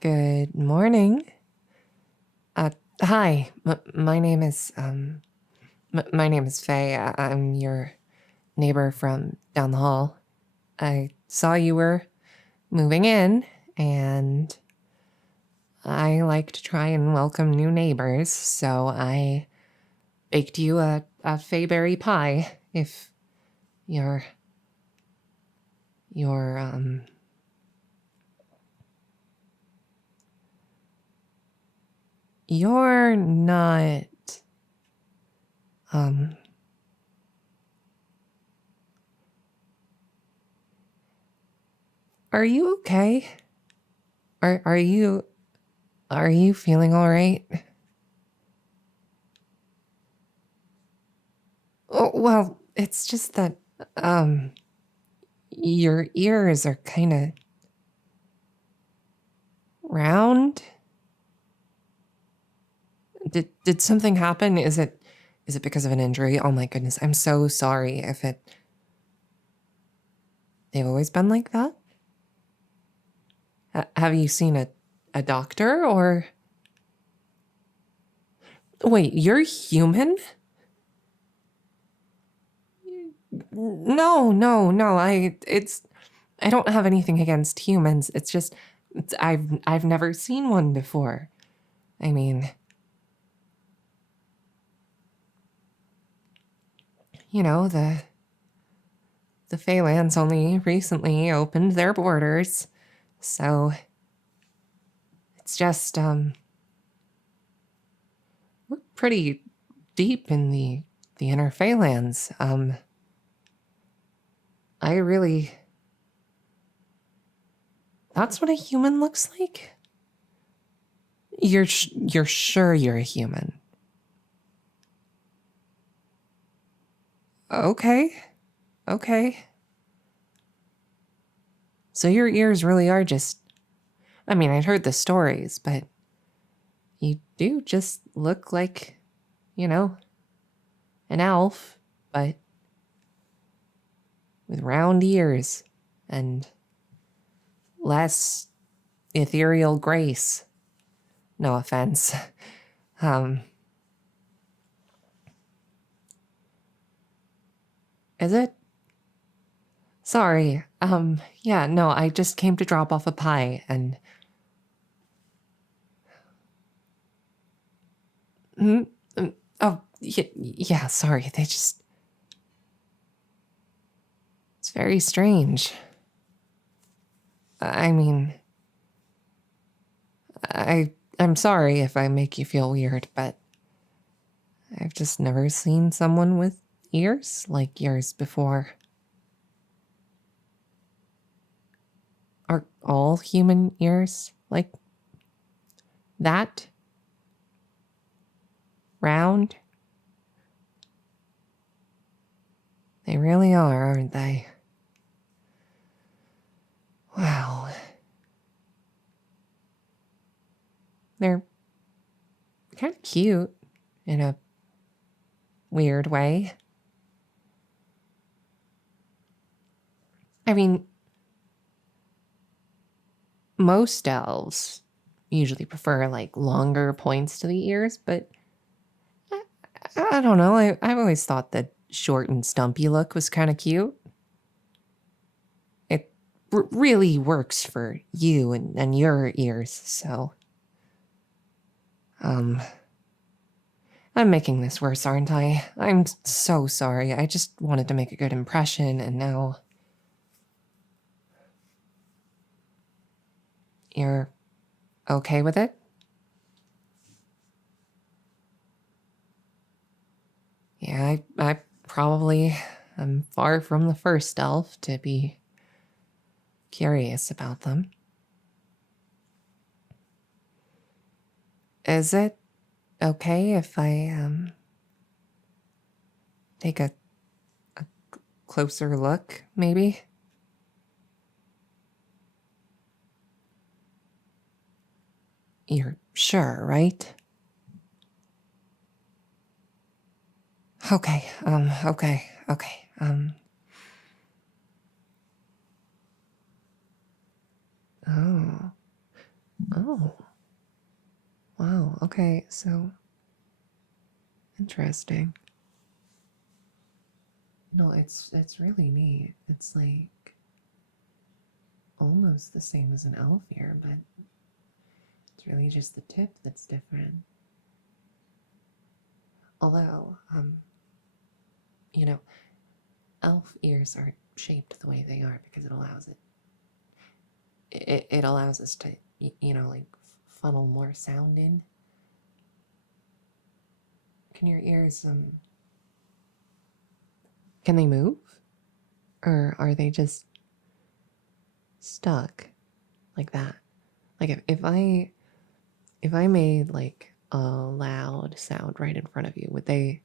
Good morning. Hi. My name is my name is Faye. I'm your neighbor from down the hall. I saw you were moving in, and I like to try and welcome new neighbors, so I baked you a Fayberry pie. If you're you're you're not um are you okay? Are you feeling all right? Oh, well, it's just that um your ears are kind of round. Did something happen? Is it because of an injury? Oh my goodness. I'm so sorry if they've always been like that. Have you seen a doctor or wait, you're human? No. I don't have anything against humans. It's just I've never seen one before. I mean, you know, the Feylands only recently opened their borders, so it's just we're pretty deep in the inner Feylands. I really that's what a human looks like? You're sure you're a human? Okay. Okay. So your ears really are just I mean, I'd heard the stories, but you do just look like, you know, an elf, but with round ears and less ethereal grace. No offense. Um, is it? Sorry. Yeah, no, I just came to drop off a pie and mm, oh, yeah, sorry. It's very strange. I mean, I'm sorry if I make you feel weird, but I've just never seen someone with ears like yours before. Are all human ears like that? Round? They really are, aren't they? Wow. They're kind of cute in a weird way. I mean, most elves usually prefer like longer points to the ears, but I, I don't know. I've always thought that short and stumpy look was kind of cute. It really works for you and your ears, so. Um, I'm making this worse, aren't I? I'm so sorry. I just wanted to make a good impression, and now you're okay with it? Yeah, I probably am far from the first elf to be curious about them. Is it okay if I take a closer look, maybe? You're sure, right? Okay. Oh. Oh. Wow. Okay, so interesting. No, it's really neat. It's like almost the same as an elf ear, but it's really just the tip that's different. Although, you know, elf ears are shaped the way they are because it allows it allows us to, you know, like funnel more sound in. Can your ears can they move, or are they just stuck like that? Like if I made like a loud sound right in front of you, would they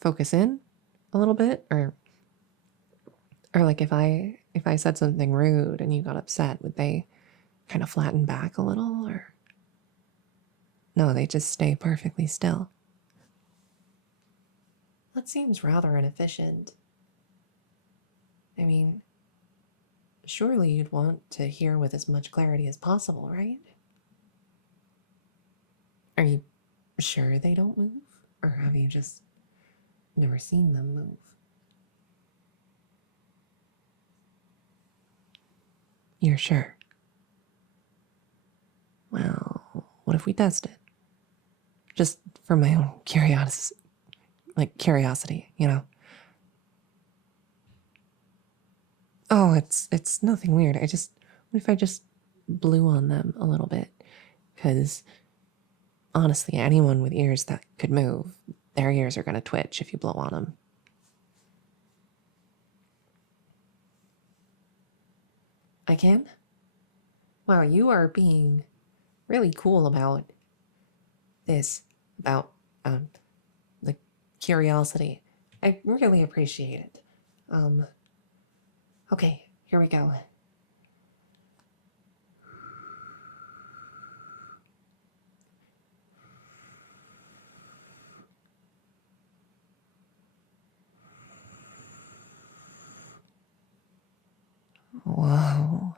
focus in a little bit, or like if I said something rude and you got upset, would they kind of flatten back a little, or no, they just stay perfectly still? That seems rather inefficient. I mean, surely you'd want to hear with as much clarity as possible, right? Are you sure they don't move? Or have you just never seen them move? You're sure? Well, what if we test it? Just for my own curiosity, you know? Oh, it's nothing weird. What if I just blew on them a little bit? Because honestly, anyone with ears that could move, their ears are gonna twitch if you blow on them. I can? Wow, you are being really cool about this, about the curiosity. I really appreciate it. Um, okay, here we go. Whoa,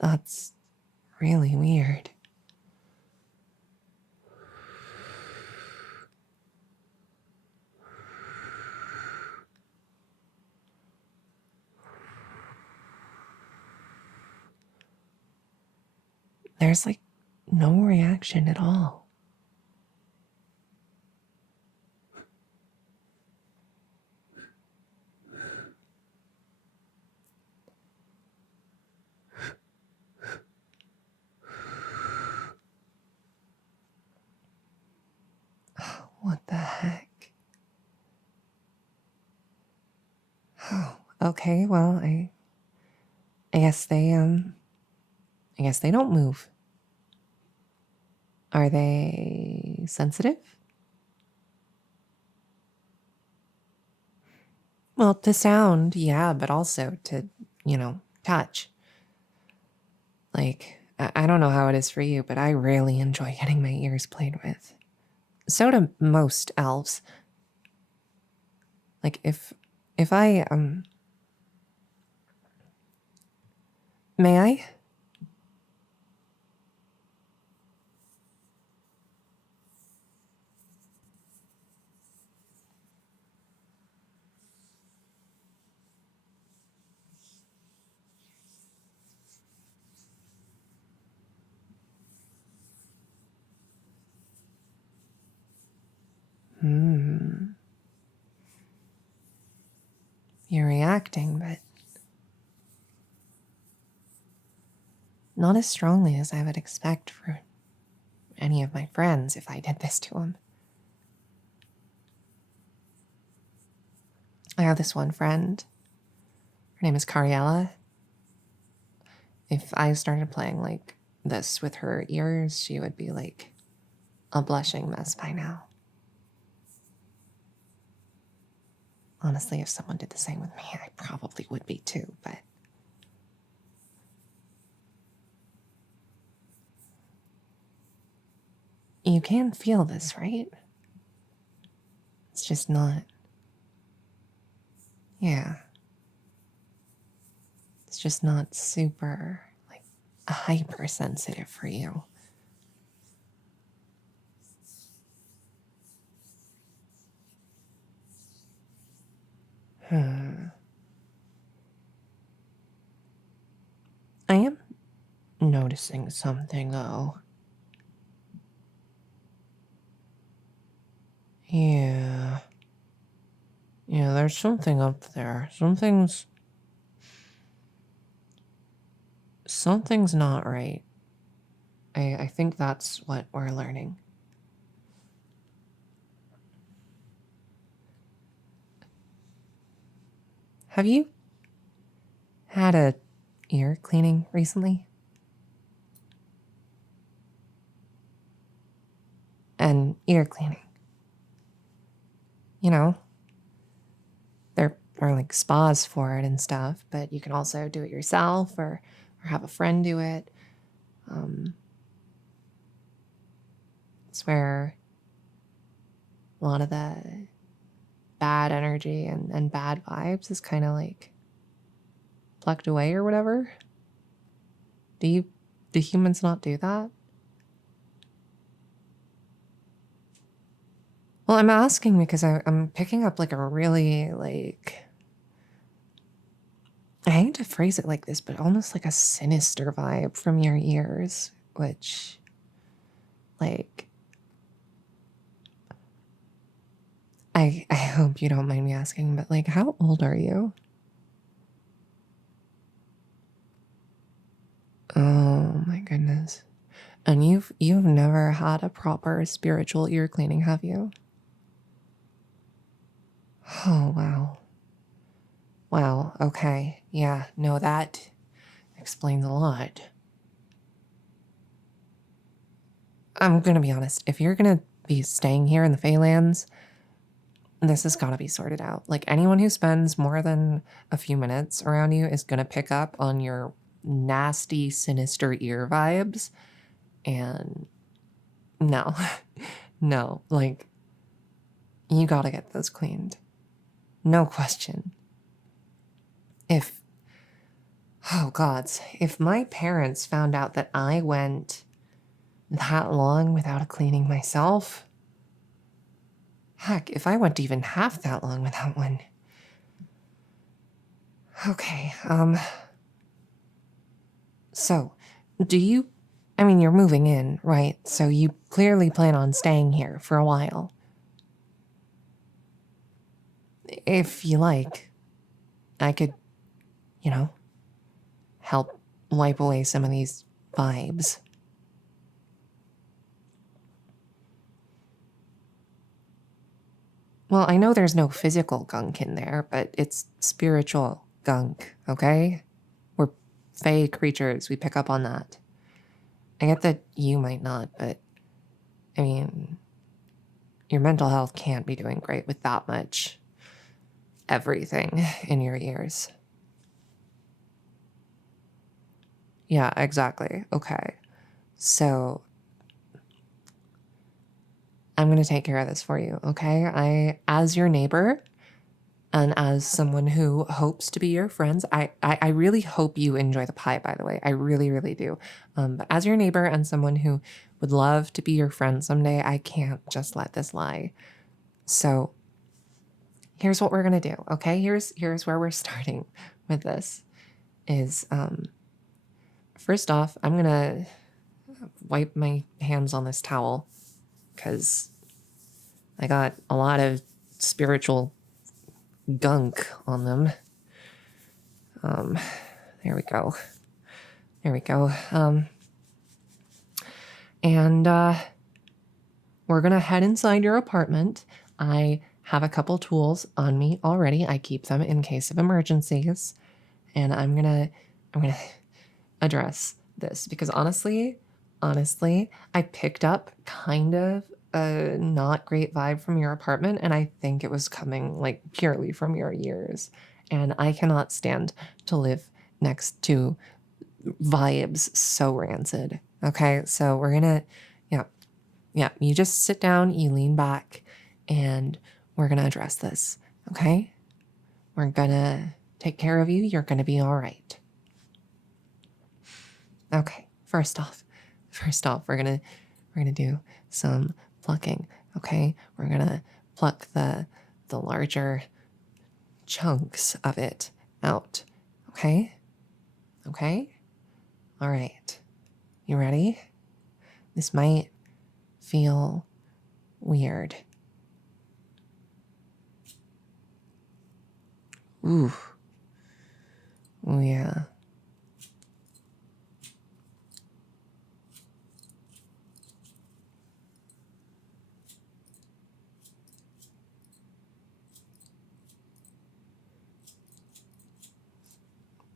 that's really weird. There's like no reaction at all. What the heck? Oh, okay, well, I guess I guess they don't move. Are they sensitive? Well, to sound, yeah, but also to, you know, touch. Like, I don't know how it is for you, but I really enjoy getting my ears played with. So do most elves. Like, if I, may I? Hmm. You're reacting, but not as strongly as I would expect for any of my friends if I did this to them. I have this one friend. Her name is Cariella. If I started playing like this with her ears, she would be like a blushing mess by now. Honestly, if someone did the same with me, I probably would be too, but you can feel this, right? It's just not. Yeah. It's just not super, like, hypersensitive for you. I am noticing something, though. Yeah. Yeah, there's something up there. Something's not right. I think that's what we're learning. Have you had a ear cleaning recently? An ear cleaning. You know, there are like spas for it and stuff, but you can also do it yourself or have a friend do it. It's where a lot of the bad energy and bad vibes is kind of like plucked away or whatever. Do humans not do that? Well, I'm asking because I'm picking up like a really like, I hate to phrase it like this, but almost like a sinister vibe from your ears, which like, I hope you don't mind me asking, but like, how old are you? Oh my goodness. And you've never had a proper spiritual ear cleaning, have you? Oh wow. Wow, okay. Yeah, no, that explains a lot. I'm gonna be honest, if you're gonna be staying here in the Feylands, this has gotta be sorted out. Like anyone who spends more than a few minutes around you is gonna pick up on your nasty, sinister ear vibes. And no, no, like you gotta get those cleaned. No question. Oh gods, if my parents found out that I went that long without a cleaning myself, heck, if I went even half that long without one. Okay, so I mean, you're moving in, right? So you clearly plan on staying here for a while. If you like, I could, you know, help wipe away some of these vibes. Well, I know there's no physical gunk in there, but it's spiritual gunk, okay? We're fey creatures. We pick up on that. I get that you might not, but I mean, your mental health can't be doing great with that much everything in your ears. Yeah, exactly. Okay. So I'm going to take care of this for you, okay? As your neighbor and as someone who hopes to be your friends, I really hope you enjoy the pie, by the way. I really, really do. But as your neighbor and someone who would love to be your friend someday, I can't just let this lie. So here's what we're going to do, okay? Here's where we're starting with this is first off, I'm going to wipe my hands on this towel because I got a lot of spiritual gunk on them. There we go. There we go. And we're going to head inside your apartment. I have a couple tools on me already. I keep them in case of emergencies. And I'm going to address this because honestly, I picked up kind of a not great vibe from your apartment, and I think it was coming like purely from your ears. And I cannot stand to live next to vibes so rancid. Okay, so we're gonna, yeah, you just sit down, you lean back, and we're gonna address this. Okay, we're gonna take care of you. You're gonna be all right. Okay, first off, we're gonna do some plucking. Okay, we're gonna pluck the larger chunks of it out. Okay, okay, all right. You ready? This might feel weird. Ooh, oh yeah.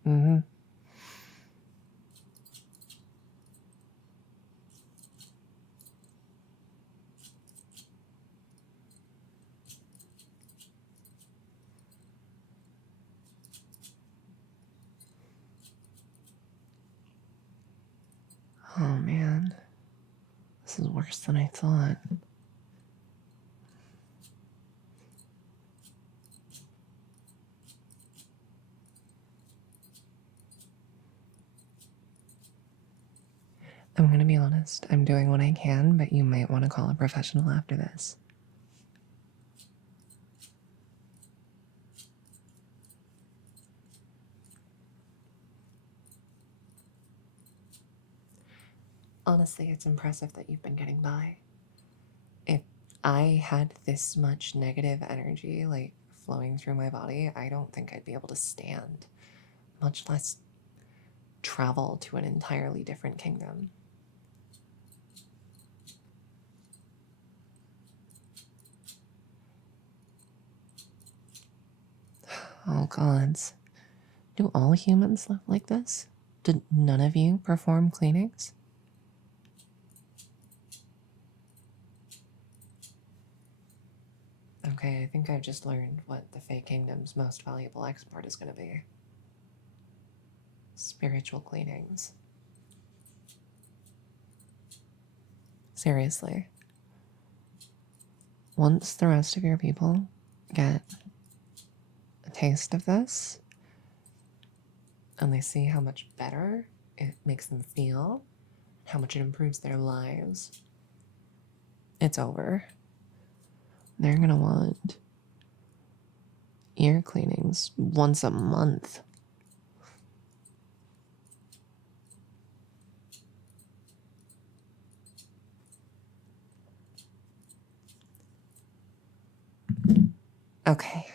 Mm-hmm. Oh man, this is worse than I thought. I'm gonna be honest, I'm doing what I can, but you might want to call a professional after this. Honestly, it's impressive that you've been getting by. If I had this much negative energy, like, flowing through my body, I don't think I'd be able to stand, much less travel to an entirely different kingdom. Oh gods. Do all humans look like this? Did none of you perform cleanings? Okay, I think I've just learned what the Fae Kingdom's most valuable export is going to be. Spiritual cleanings. Seriously. Once the rest of your people get a taste of this, and they see how much better it makes them feel, how much it improves their lives, it's over. They're gonna want ear cleanings once a month. Okay.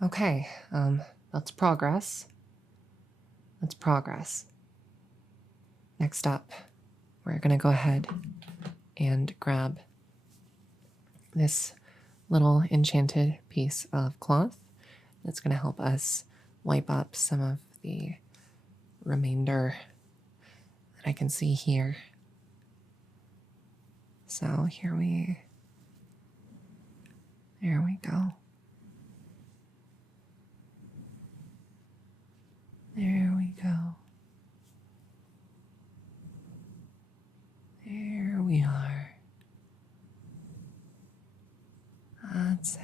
Okay, that's progress. That's progress. Next up, we're gonna go ahead and grab this little enchanted piece of cloth that's gonna help us wipe up some of the remainder that I can see here. So there we go. There we go. There we are. That's it.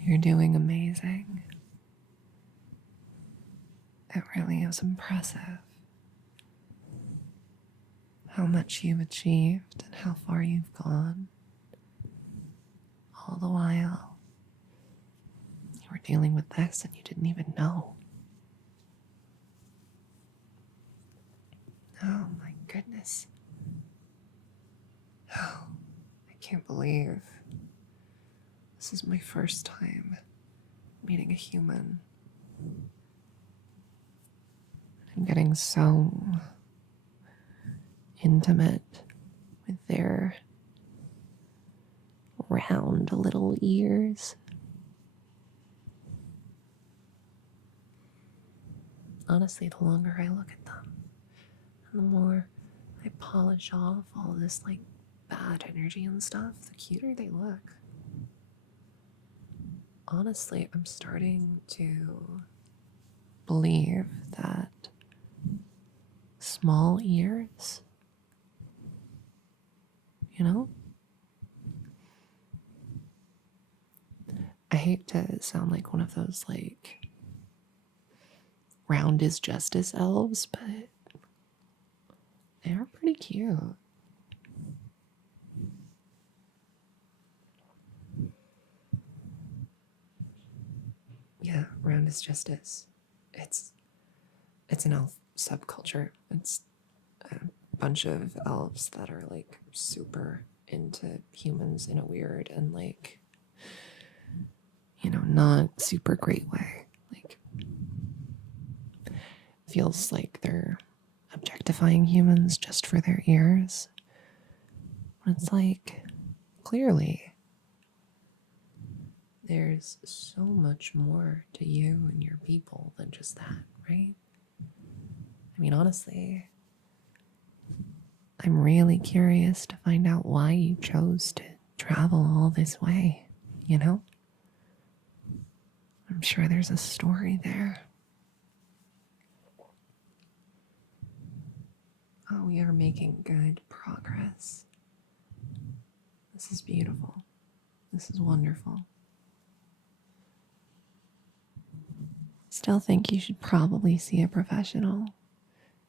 You're doing amazing. It really is impressive how much you've achieved and how far you've gone. All the while, you were dealing with this and you didn't even know. Oh my goodness. Oh, I can't believe this is my first time meeting a human. I'm getting so intimate with their round little ears. Honestly, the longer I look at them, and the more I polish off all this like bad energy and stuff, the cuter they look. Honestly, I'm starting to believe that small ears, I hate to sound like one of those, like, round is justice elves, but they are pretty cute. Yeah, round is justice. It's an elf subculture. It's a bunch of elves that are like super into humans in a weird and like, not super great way. Like, feels like they're objectifying humans just for their ears. It's like, clearly, there's so much more to you and your people than just that, right? I mean, honestly, I'm really curious to find out why you chose to travel all this way, you know? I'm sure there's a story there. Oh, we are making good progress. This is beautiful. This is wonderful. Still think you should probably see a professional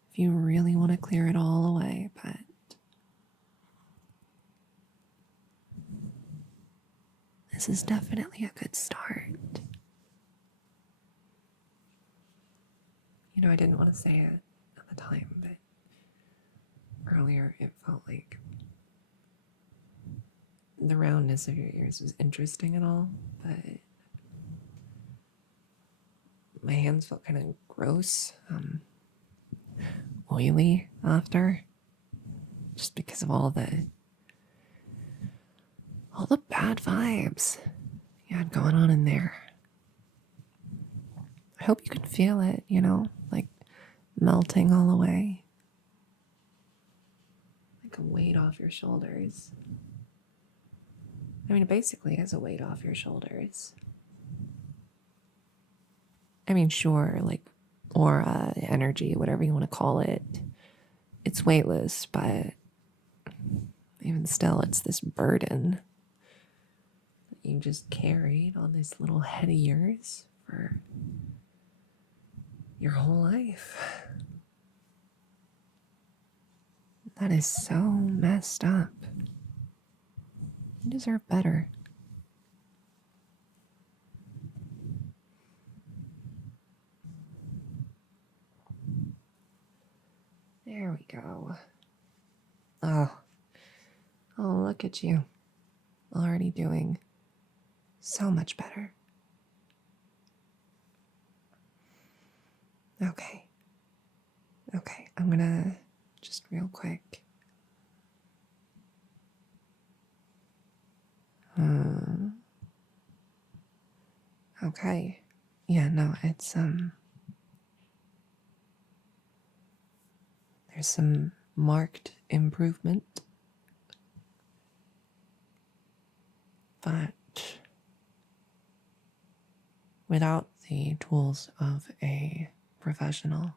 if you really want to clear it all away, but this is definitely a good start. I didn't want to say it at the time, but earlier it felt like the roundness of your ears was interesting and all, but my hands felt kind of gross, oily after, just because of all the bad vibes you had going on in there. I hope you can feel it, like melting all away. Like a weight off your shoulders. I mean, it basically has a weight off your shoulders. I mean, sure, like aura, energy, whatever you want to call it. It's weightless, but even still, it's this burden that you just carried on this little head of yours for your whole life. That is so messed up. You deserve better. There we go. Oh, look at you. Already doing so much better. Okay, I'm gonna just real quick. Okay. Yeah, no, it's, there's some marked improvement, but without the tools of a professional,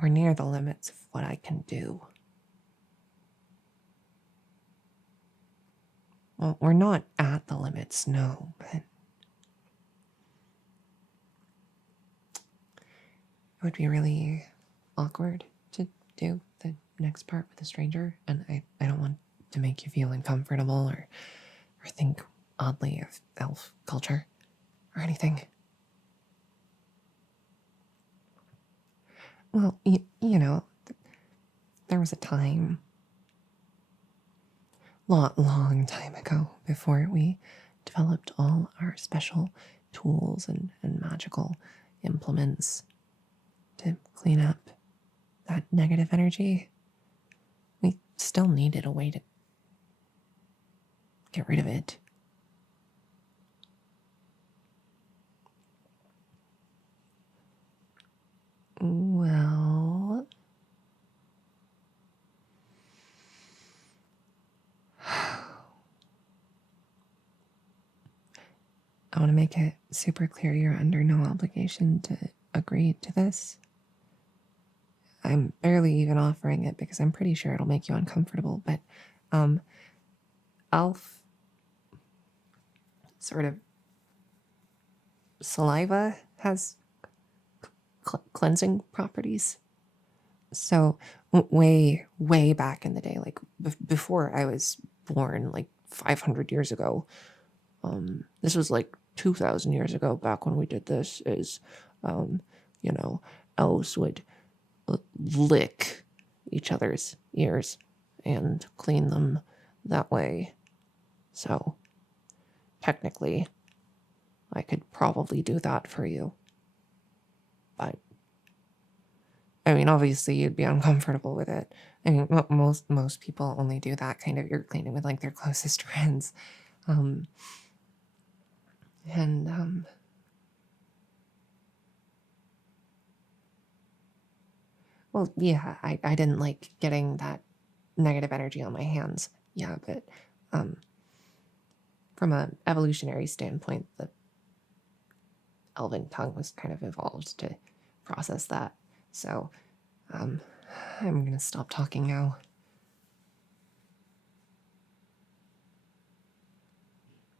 we're near the limits of what I can do. Well, we're not at the limits, no, but it would be really awkward to do the next part with a stranger, and I don't want to make you feel uncomfortable or think oddly of elf culture or anything. Well, there was a time, long time ago, before we developed all our special tools and magical implements to clean up that negative energy. We still needed a way to get rid of it. Well, I want to make it super clear you're under no obligation to agree to this. I'm barely even offering it because I'm pretty sure it'll make you uncomfortable, but elf sort of saliva has cleansing properties. So way back in the day, like before I was born, like 500 years ago, this was like 2,000 years ago, back when we did this, is, you know, elves would lick each other's ears and clean them that way. So technically, I could probably do that for you. But I mean, obviously, you'd be uncomfortable with it. I mean, most people only do that kind of ear cleaning with like their closest friends, and well, yeah, I didn't like getting that negative energy on my hands. Yeah, but from an evolutionary standpoint, the elven tongue was kind of evolved to process that. So I'm gonna stop talking now.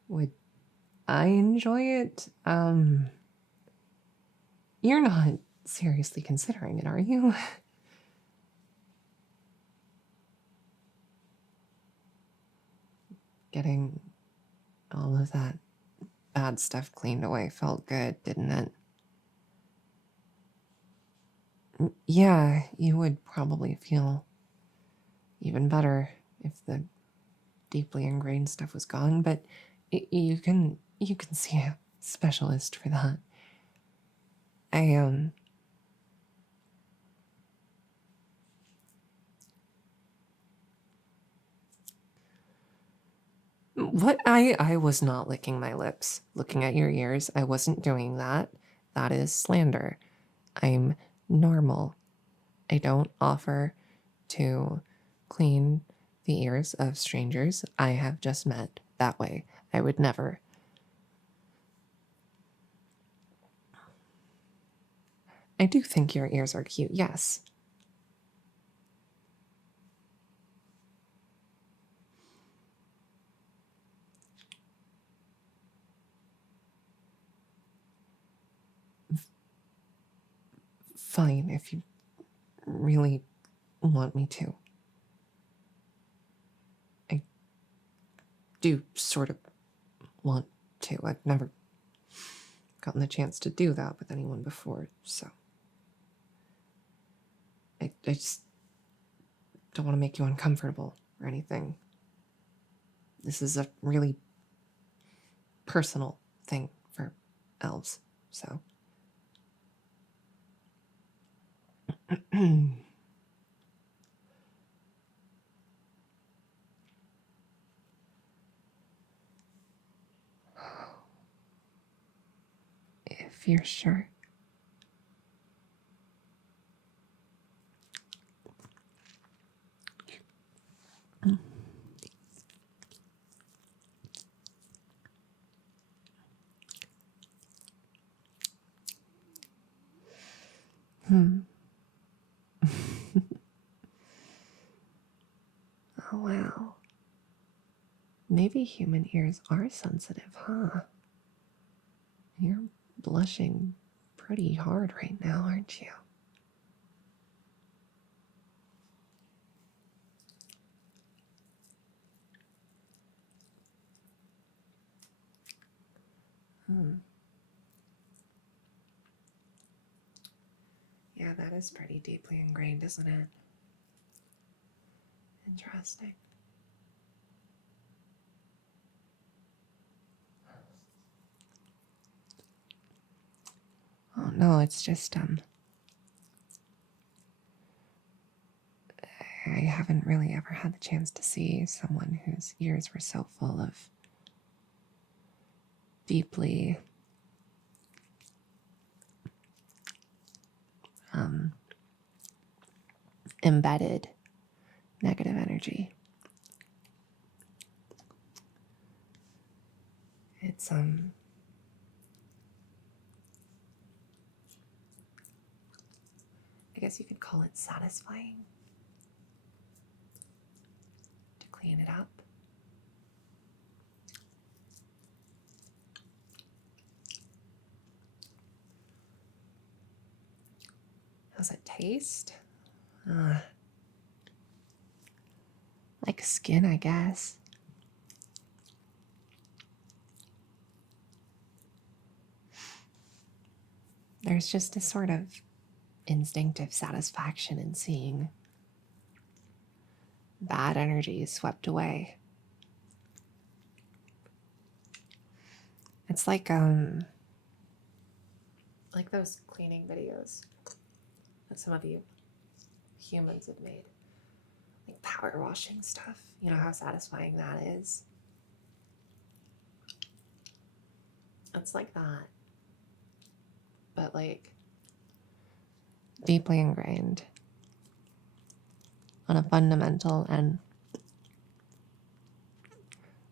Would I enjoy it? You're not seriously considering it, are you? Getting all of that bad stuff cleaned away felt good, didn't it? Yeah, you would probably feel even better if the deeply ingrained stuff was gone, but you can see a specialist for that. What? I was not licking my lips. Looking at your ears, I wasn't doing that. That is slander. I'm normal. I don't offer to clean the ears of strangers I have just met that way. I would never. I do think your ears are cute, yes. Fine, if you really want me to. I do sort of want to. I've never gotten the chance to do that with anyone before, so I just don't want to make you uncomfortable or anything. This is a really personal thing for elves, so. If you're sure. Oh, wow. Maybe human ears are sensitive, huh? You're blushing pretty hard right now, aren't you? Yeah, that is pretty deeply ingrained, isn't it? Interesting. Oh no, it's just I haven't really ever had the chance to see someone whose ears were so full of deeply embedded negative energy. It's I guess you could call it satisfying to clean it up. How's it taste? Like skin, I guess. There's just a sort of instinctive satisfaction in seeing bad energy swept away. It's like those cleaning videos that some of you humans have made. Like power washing stuff. You know how satisfying that is? It's like that. But like deeply ingrained on a fundamental and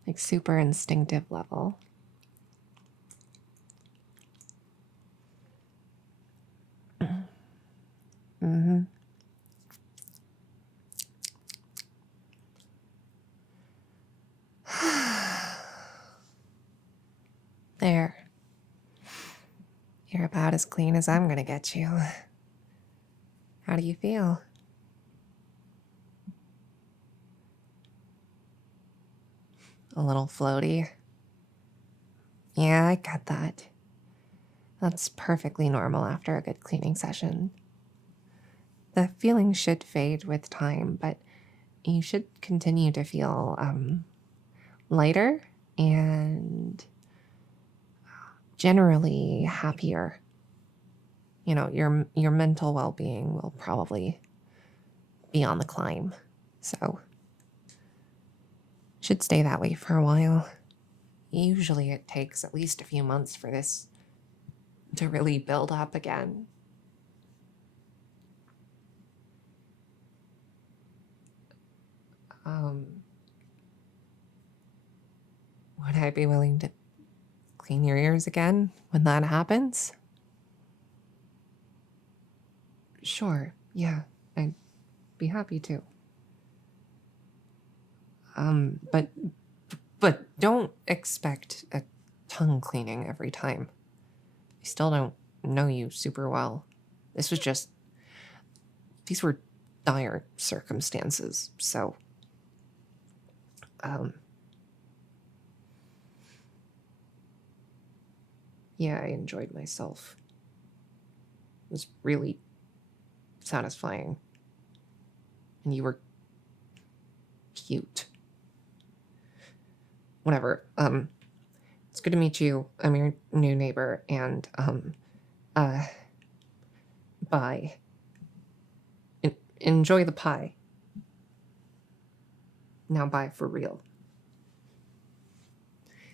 like super instinctive level. Mm-hmm. There. You're about as clean as I'm gonna get you. How do you feel? A little floaty? Yeah, I got that. That's perfectly normal after a good cleaning session. The feeling should fade with time, but you should continue to feel lighter and generally happier. You know, your mental well-being will probably be on the climb. So should stay that way for a while. Usually it takes at least a few months for this to really build up again. Would I be willing to clean your ears again when that happens? Sure, yeah, I'd be happy to. But don't expect a tongue cleaning every time. I still don't know you super well. These were dire circumstances, so, yeah, I enjoyed myself. It was really satisfying. And you were cute. Whatever. It's good to meet you. I'm your new neighbor, and, bye. Enjoy the pie. Now bye for real.